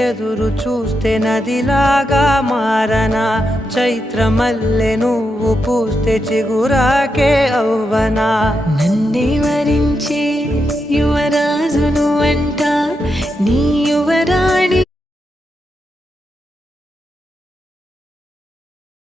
ఎదురు చూస్తే నదిలాగా మారనా చైత్రమల్లె నువ్వు పూస్తే చిగురాకే అవ్వనా నన్నే వరించే యువరాజును అంట నీ యువ